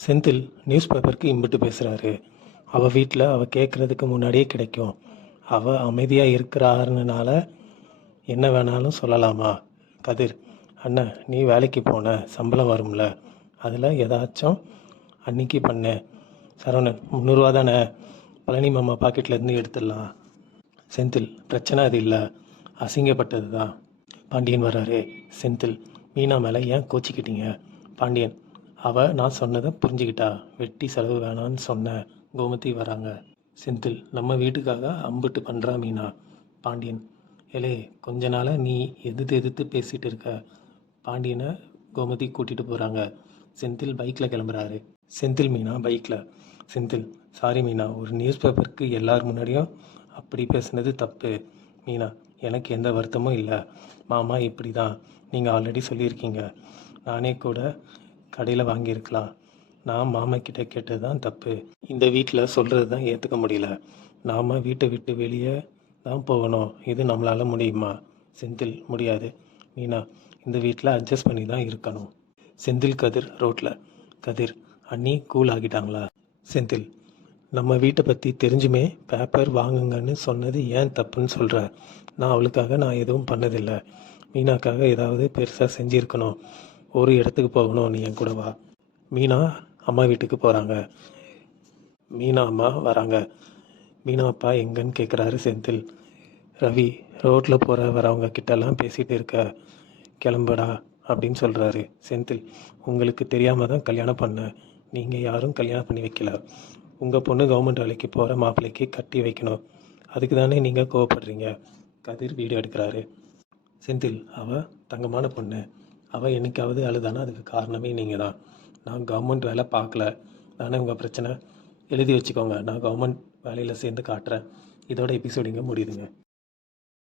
Senthil news பேப்பருக்கு இம்பிட்டு பேசுகிறாரு. அவள் வீட்டில் அவள் கேட்குறதுக்கு முன்னாடியே கிடைக்கும். அவள் அமைதியாக இருக்கிறாருனால என்ன வேணாலும் சொல்லலாமா? கதிர், அண்ணன் நீ வேலைக்கு போன சம்பளம் வரும்ல, அதில் ஏதாச்சும் அன்னைக்கு பண்ணு. சரவணன், 300 தானே, பழனி மாமா பாக்கெட்லேருந்து எடுத்துடலாம். செந்தில், பிரச்சனை அது இல்லை, அசிங்கப்பட்டது தான். பாண்டியன் வர்றாரு. செந்தில், மீனா மேலே ஏன் கோச்சிக்கிட்டீங்க? பாண்டியன், அவள் நான் சொன்னதை புரிஞ்சுக்கிட்டா, வெட்டி செலவு வேணான்னு சொன்ன. கோமதி வராங்க. செந்தில், நம்ம வீட்டுக்காக அம்புட்டு பண்ணுறா மீனா. பாண்டியன், ஏலே கொஞ்ச நாளாக நீ எதிர்த்து பேசிகிட்டு இருக்க. பாண்டியனை கோமதி கூட்டிகிட்டு போகிறாங்க. செந்தில் பைக்கில் கிளம்புறாரு. செந்தில், மீனா பைக்கில். செந்தில், சாரி மீனா, ஒரு நியூஸ் பேப்பருக்கு எல்லார் முன்னாடியும் அப்படி பேசுனது தப்பு. மீனா, எனக்கு எந்த வருத்தமும் இல்லை. மாமா இப்படி தான், நீங்கள் ஆல்ரெடி சொல்லியிருக்கீங்க. நானே கூட கடையில் வாங்கியிருக்கலாம். நான் மாமா கிட்ட கேட்டது தான் தப்பு. இந்த வீட்டில் சொல்கிறது தான் ஏற்றுக்க முடியல. நாம் வீட்டை விட்டு வெளியே தான் போகணும். இது நம்மளால் முடியுமா? செந்தில், முடியாது. மீனா, இந்த வீட்டில் அட்ஜஸ்ட் பண்ணி தான் இருக்கணும். செந்தில், கதிர் ரோட்டில். கதிர், அண்ணி கூல் ஆகிட்டாங்களா? செந்தில், நம்ம வீட்டை பற்றி தெரிஞ்சுமே பேப்பர் வாங்குங்கன்னு சொன்னது ஏன் தப்புன்னு சொல்கிற? நான் எதுவும் பண்ணதில்லை. மீனாக்காக ஏதாவது பெருசாக செஞ்சுருக்கணும். ஒரு இடத்துக்கு போகணும், நீ என் கூட வா. மீனா அம்மா வீட்டுக்கு போகிறாங்க. மீனா அம்மா வராங்க. மீனா அப்பா எங்கன்னு கேட்குறாரு செந்தில். ரவி, ரோட்டில் போகிற வரவங்க கிட்டலாம் பேசிகிட்டு இருக்க, கிளம்புடா அப்படின்னு சொல்கிறாரு. செந்தில், உங்களுக்கு தெரியாமல் தான் கல்யாணம் பண்ணேன். நீங்கள் யாரும் கல்யாணம் பண்ணி வைக்கல. உங்கள் பொண்ணு கவர்மெண்ட் வேலைக்கு போகிற மாப்பிள்ளைக்கு கட்டி வைக்கணும். அதுக்கு தானே நீங்கள் கோவப்படுறீங்க. கதிர் வீடியோ எடுக்கிறாரு. செந்தில், அவள் தங்கமான பொண்ணு. அவள் என்னைக்காவது அழுதானா அதுக்கு காரணமே நீங்கள் தான். நான் கவர்மெண்ட் வேலை பார்க்கல தானே உங்கள் பிரச்சனை. எழுதி வச்சுக்கோங்க, நான் கவர்மெண்ட் வேலையில் சேர்ந்து காட்டுறேன். இதோட எபிசோடிங்க முடியுதுங்க.